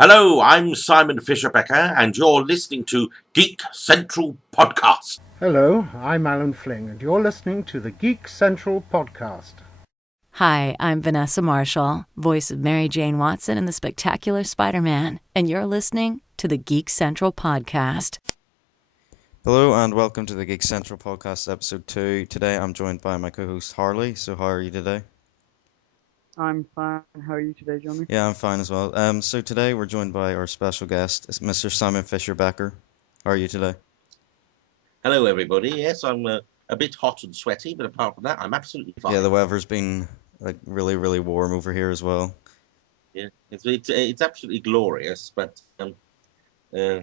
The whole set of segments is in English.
Hello, I'm Simon Fisher-Becker, and you're listening to Geek Central Podcast. Hello, I'm Alan Fling, and you're listening to the Geek Central Podcast. Hi, I'm Vanessa Marshall, voice of Mary Jane Watson in The Spectacular Spider-Man, and you're listening to the Geek Central Podcast. Hello and welcome to the Geek Central Podcast episode 2. Today I'm joined by my co-host Harley. So how are you today? I'm fine. How are you today, Johnny? Yeah, I'm fine as well. So today we're joined by our special guest, Mr. Simon Fisher-Becker. How are you today? Hello, everybody. Yes, I'm a bit hot and sweaty, but apart from that, I'm absolutely fine. Yeah, the weather's been really, really warm over here as well. Yeah, it's absolutely glorious, but I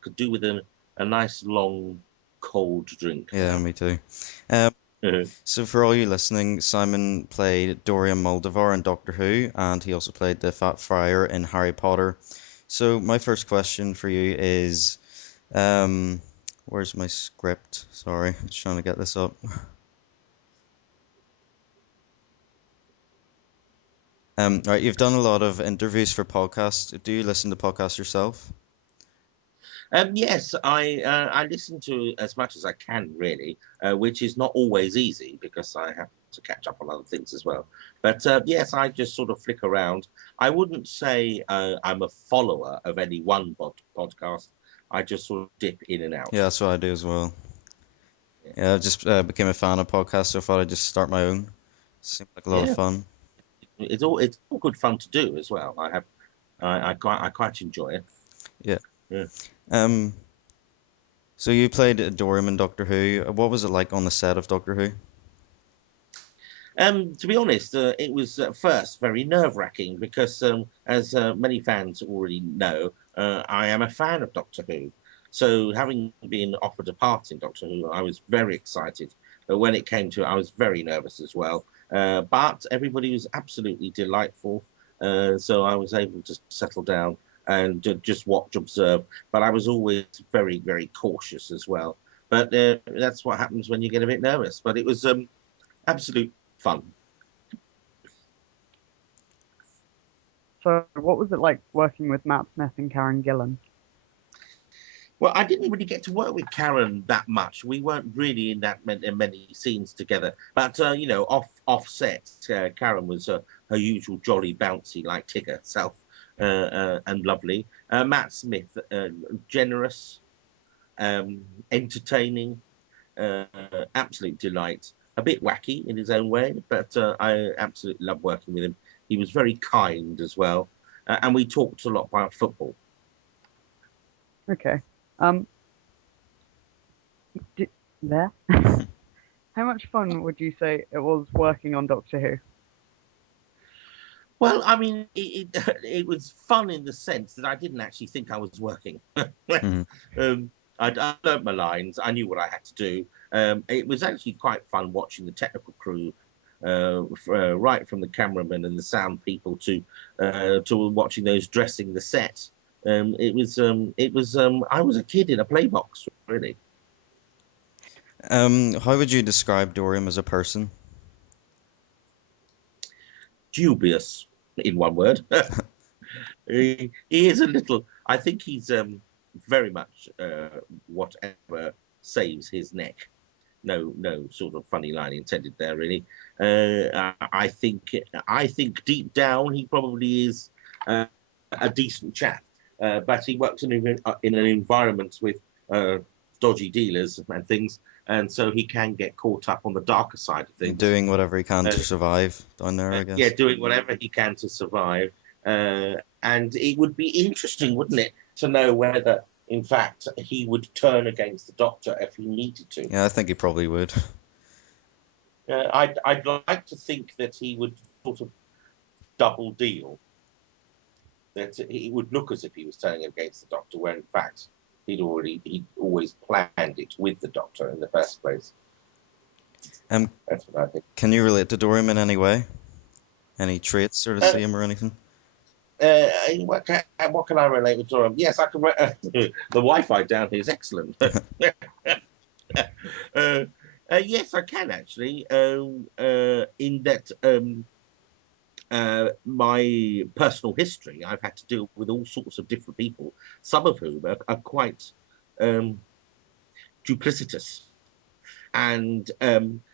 could do with a nice long cold drink. Yeah, me too. So for all you listening, Simon played Dorian Moldavar in Doctor Who, and he also played the Fat Friar in Harry Potter. So my first question for you is, where's my script? Sorry, I'm just trying to get this up. Right, you've done a lot of interviews for podcasts. Do you listen to podcasts yourself? Yes, I listen to as much as I can, really, which is not always easy because I have to catch up on other things as well. But yes, I just sort of flick around. I wouldn't say I'm a follower of any one podcast. I just sort of dip in and out. Yeah, that's what I do as well. Yeah, I just became a fan of podcasts, so I thought I'd just start my own. Seemed like a lot of fun. It's all good fun to do as well. I quite enjoy it. Yeah. Yeah. So you played Dorian in Doctor Who. What was it like on the set of Doctor Who? To be honest, it was at first very nerve-wracking because, as many fans already know, I am a fan of Doctor Who. So having been offered a part in Doctor Who, I was very excited. But when it came to it, I was very nervous as well. But everybody was absolutely delightful. So I was able to settle down and just watch, observe. But I was always very, very cautious as well. But that's what happens when you get a bit nervous. But it was absolute fun. So, what was it like working with Matt Smith and Karen Gillan? Well, I didn't really get to work with Karen that much. We weren't really in that many scenes together. But off set, Karen was her usual jolly, bouncy, like Tig herself, and lovely. Matt Smith, generous, entertaining, absolute delight. A bit wacky in his own way, but I absolutely love working with him. He was very kind as well, and we talked a lot about football. Okay. There. How much fun would you say it was working on Doctor Who? Well, I mean, it was fun in the sense that I didn't actually think I was working. I learnt my lines. I knew what I had to do. It was actually quite fun watching the technical crew, right from the cameraman and the sound people to watching those dressing the set. It was. I was a kid in a playbox, really. How would you describe Dorian as a person? Dubious, in one word. He is a little. I think he's very much whatever saves his neck. No sort of funny line intended there, really. I think deep down he probably is a decent chap, but he works in an environment with dodgy dealers and things, and so he can get caught up on the darker side of things. Doing whatever he can to survive down there, I guess. Yeah, doing whatever he can to survive. And it would be interesting, wouldn't it, to know whether, in fact, he would turn against the Doctor if he needed to. Yeah, I think he probably would. I'd like to think that he would sort of double deal. That he would look as if he was turning against the Doctor, where in fact he'd always planned it with the Doctor in the first place. That's what I think. Can you relate to Dorian in any way? Any traits or to see him or anything? What can I relate with Dorian? Yes, I can. The Wi-Fi down here is excellent. Yes, I can actually. In that my personal history, I've had to deal with all sorts of different people, some of whom are quite duplicitous, and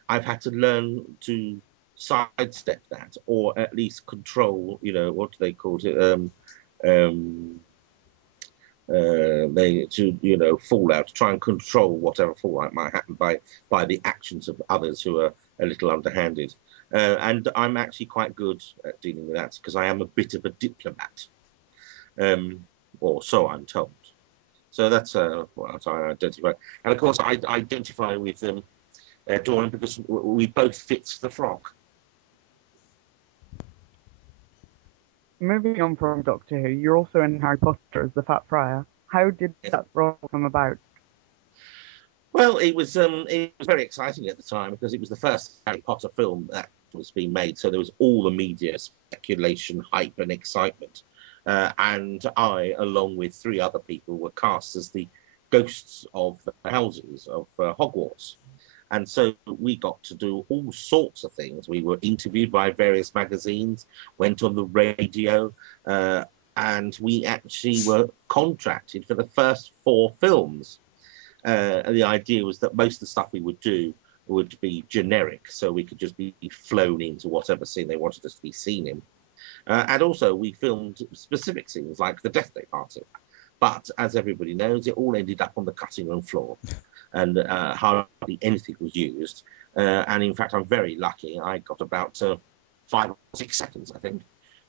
I've had to learn to sidestep that, or at least control. What do they call it? Um, they to fallout, try and control whatever fallout might happen by the actions of others who are a little underhanded. And I'm actually quite good at dealing with that because I am a bit of a diplomat, or so I'm told. So that's what I identify. And of course, I identify with Dorian because we both fit the frog. Moving on from Doctor Who, you're also in Harry Potter as the Fat Friar. How did that role come about? Well, it was very exciting at the time because it was the first Harry Potter film that was being made. So there was all the media speculation, hype, and excitement. And I, along with 3 other people, were cast as the ghosts of the houses of Hogwarts. And so we got to do all sorts of things. We were interviewed by various magazines, went on the radio, and we actually were contracted for the first 4 films. And the idea was that most of the stuff we would do would be generic, so we could just be flown into whatever scene they wanted us to be seen in. And also we filmed specific scenes like the Death Day party. But as everybody knows, it all ended up on the cutting room floor, and hardly anything was used. And in fact, I'm very lucky. I got about 5 or 6 seconds, I think.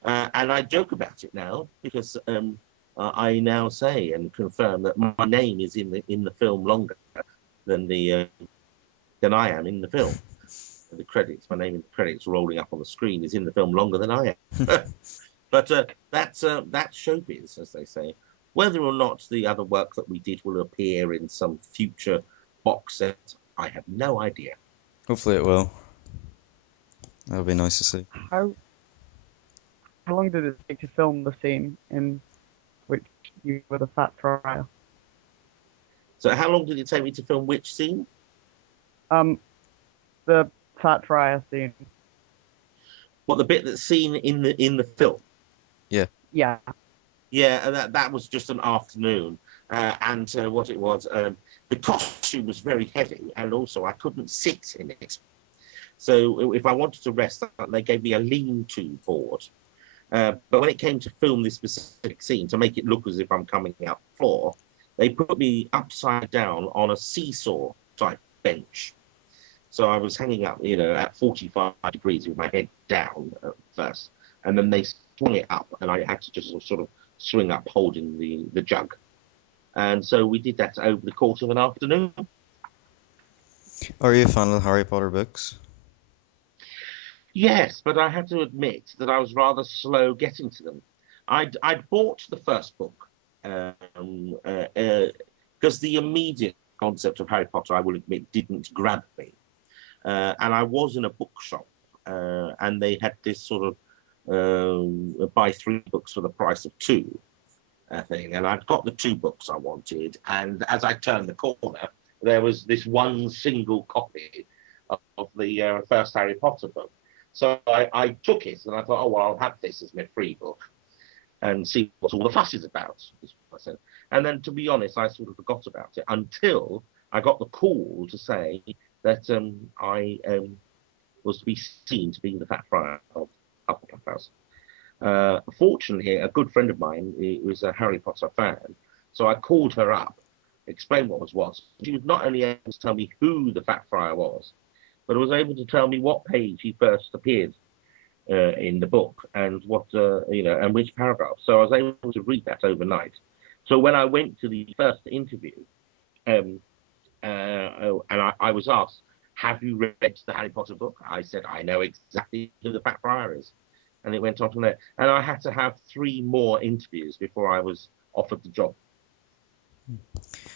And I joke about it now because I now say and confirm that my name is in the film longer than I am in the film. The credits, my name in the credits rolling up on the screen is in the film longer than I am. But that's showbiz, as they say. Whether or not the other work that we did will appear in some future box set, I have no idea. Hopefully it will. That would be nice to see. How long did it take to film the scene in which you were the Fat Friar? So how long did it take me to film which scene? The Fat Friar scene. What, the bit that's seen in the film? Yeah. Yeah. Yeah, that was just an afternoon, and what it was, the costume was very heavy, and also I couldn't sit in it. So if I wanted to rest, they gave me a lean-to board. But when it came to film this specific scene, to make it look as if I'm coming out the floor, they put me upside down on a seesaw-type bench. So I was hanging up, at 45 degrees with my head down at first, and then they swung it up, and I had to just sort of swing up holding the jug. And so we did that over the course of an afternoon. Are you a fan of the Harry Potter books? Yes, but I have to admit that I was rather slow getting to them. I'd bought the first book because the immediate concept of Harry Potter, I will admit, didn't grab me. And I was in a bookshop, and they had this sort of buy 3 books for the price of 2 thing. And I'd got the 2 books I wanted. And as I turned the corner, there was this one single copy of the first Harry Potter book. So I took it and I thought, oh, well, I'll have this as my free book and see what all the fuss is about, is what I said. And then, to be honest, I sort of forgot about it until I got the call to say that I was to be seen to be the Fat Friar of Hufflepuff House. Fortunately, a good friend of mine was a Harry Potter fan, so I called her up, explained what was what. She was not only able to tell me who the Fat Friar was, but was able to tell me what page he first appeared in the book and what and which paragraph. So I was able to read that overnight. So when I went to the first interview, and I was asked, "Have you read the Harry Potter book?" I said, "I know exactly who the Fat Friar is," and it went on from there. And I had to have 3 more interviews before I was offered the job.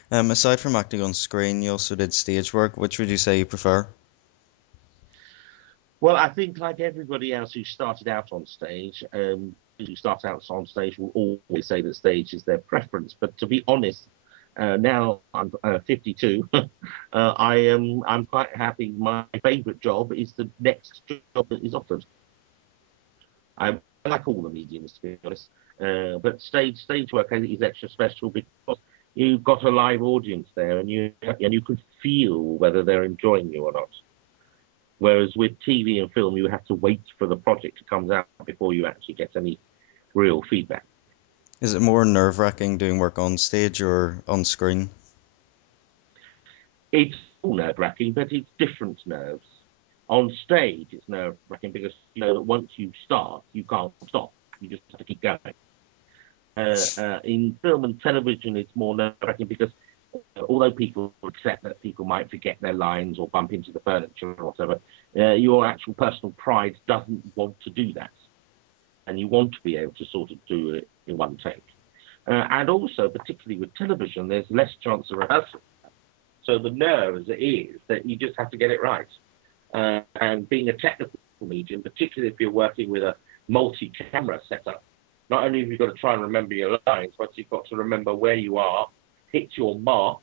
Aside from acting on screen, you also did stage work. Which would you say you prefer? Well, I think like everybody else who started out on stage, will always say that stage is their preference. But to be honest, now I'm 52. I'm quite happy. My favourite job is the next job that is offered. I like all the mediums, to be honest. But stage work is extra special because you've got a live audience there, and you can feel whether they're enjoying you or not. Whereas with TV and film, you have to wait for the project to come out before you actually get any real feedback. Is it more nerve-wracking doing work on stage or on screen? It's all nerve-wracking, but it's different nerves. On stage, it's nerve-wracking because you know that once you start, you can't stop. You just have to keep going. In film and television, it's more nerve-wracking because although people accept that people might forget their lines or bump into the furniture or whatever, your actual personal pride doesn't want to do that. And you want to be able to sort of do it in one take. And also, particularly with television, there's less chance of rehearsal. So the nerve is that you just have to get it right. And being a technical medium, particularly if you're working with a multi-camera setup, not only have you got to try and remember your lines, but you've got to remember where you are, hit your mark.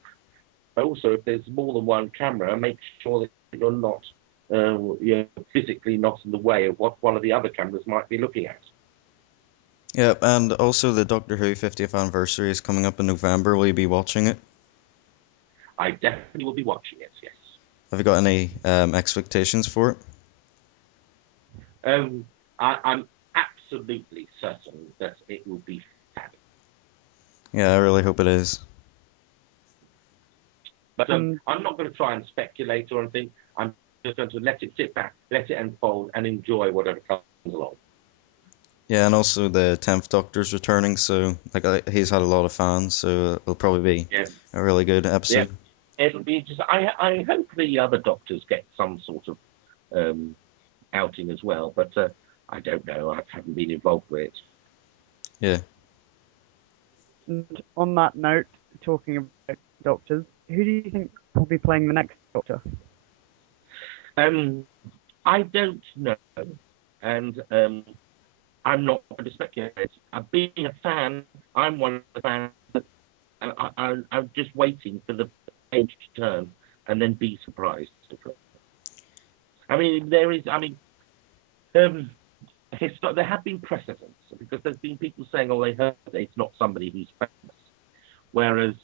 But also, if there's more than one camera, make sure that you're not you're physically not in the way of what one of the other cameras might be looking at. Yeah, and also the Doctor Who 50th anniversary is coming up in November. Will you be watching it? I definitely will be watching it, yes. Have you got any expectations for it? I'm absolutely certain that it will be fabulous. Yeah, I really hope it is. But I'm not going to try and speculate or anything. I'm just going to let it sit back, let it unfold, and enjoy whatever comes along. Yeah, and also the 10th Doctor's returning, so he's had a lot of fans, so it'll probably be a really good episode. Yeah. It'll be just. I hope the other Doctors get some sort of outing as well, but I don't know. I haven't been involved with it. Yeah. And on that note, talking about Doctors, who do you think will be playing the next Doctor? I don't know, and I'm not going to speculate. Being a fan, I'm one of the fans that I'm just waiting for the page to turn and then be surprised. I mean, there have been precedents because there's been people saying, "Oh, they heard that it's not somebody who's famous," whereas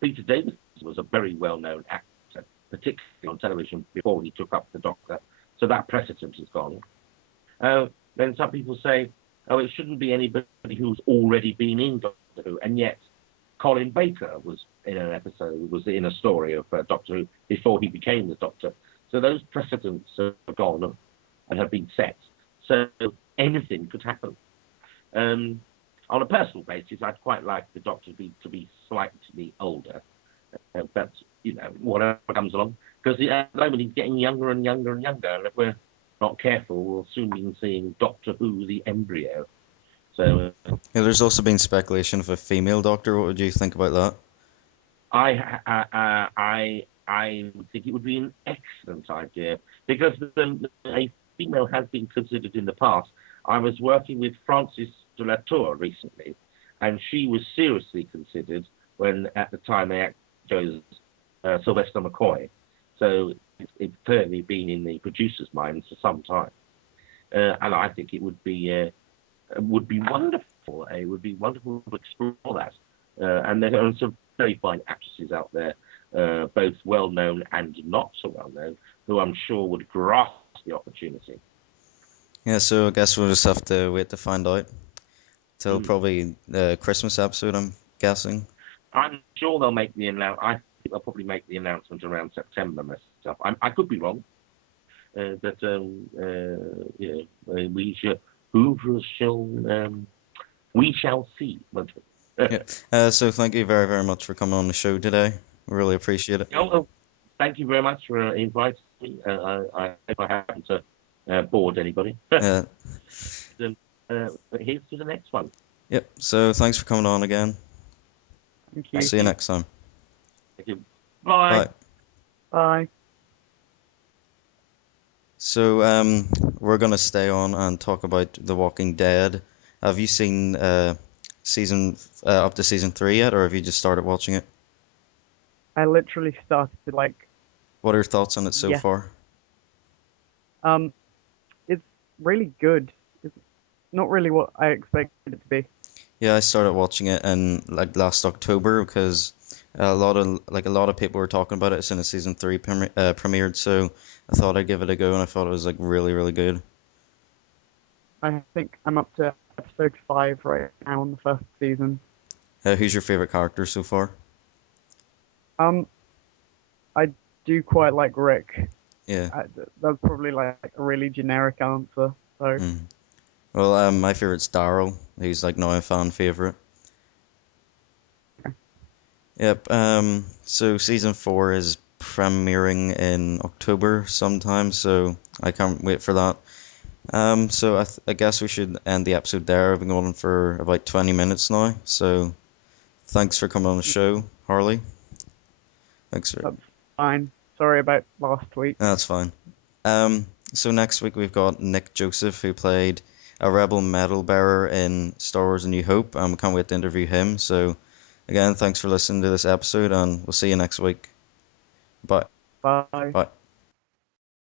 Peter Davison was a very well-known actor, particularly on television before he took up the Doctor. So that precedent is gone. Then some people say, "Oh, it shouldn't be anybody who's already been in Doctor Who," and yet Colin Baker was in an episode, was in a story of Doctor Who before he became the Doctor. So those precedents are gone and have been set. So anything could happen. On a personal basis, I'd quite like the Doctor to be slightly older, but whatever comes along, because at the moment he's getting younger and younger and younger, and if we're not careful, we'll soon be seeing Doctor Who the embryo. So yeah, there's also been speculation of a female Doctor. What would you think about that? I think it would be an excellent idea because a female has been considered in the past. I was working with Frances de la Tour recently, and she was seriously considered when at the time they chose Sylvester McCoy. So it's clearly been in the producer's minds for some time, and I think it would be wonderful. It would be wonderful to explore that. And there are some very fine actresses out there, both well-known and not so well-known, who I'm sure would grasp the opportunity. Yeah, so I guess we'll just have to wait to find out. Till probably the Christmas episode, I'm guessing. I'm sure they'll make the announcement. I think they'll probably make the announcement around September myself. I could be wrong, but we shall see. Won't we? Yeah. So thank you very, very much for coming on the show today. We really appreciate it. Well, thank you very much for inviting me. I hope I haven't bored anybody. Yeah. But here's to the next one. Yep. So thanks for coming on again. Thank you. See you next time. Thank you. Bye. Bye. So we're gonna stay on and talk about The Walking Dead. Have you seen season up to season 3 yet, or have you just started watching it? I literally started What are your thoughts on it so far? It's really good. It's not really what I expected it to be. Yeah, I started watching it in like last October because a lot of people were talking about it as soon as season three premiered. So I thought I'd give it a go, and I thought it was like really, really good. I think I'm up to episode 5 right now on the first season. Who's your favorite character so far? Um, I do quite like Rick. Yeah. That's probably like a really generic answer. So Mm. Well, my favorite's Daryl. He's like now a fan favorite. Yep. So season four is premiering in October sometime, so I can't wait for that. So I guess we should end the episode there. I've been going for about 20 minutes now, so thanks for coming on the show, Harley. Thanks for. that's fine. Sorry about last week. That's fine. So next week we've got Nick Joseph, who played a rebel medal bearer in Star Wars: A New Hope. Can't wait to interview him. So again, thanks for listening to this episode, and we'll see you next week. Bye. Bye. Bye.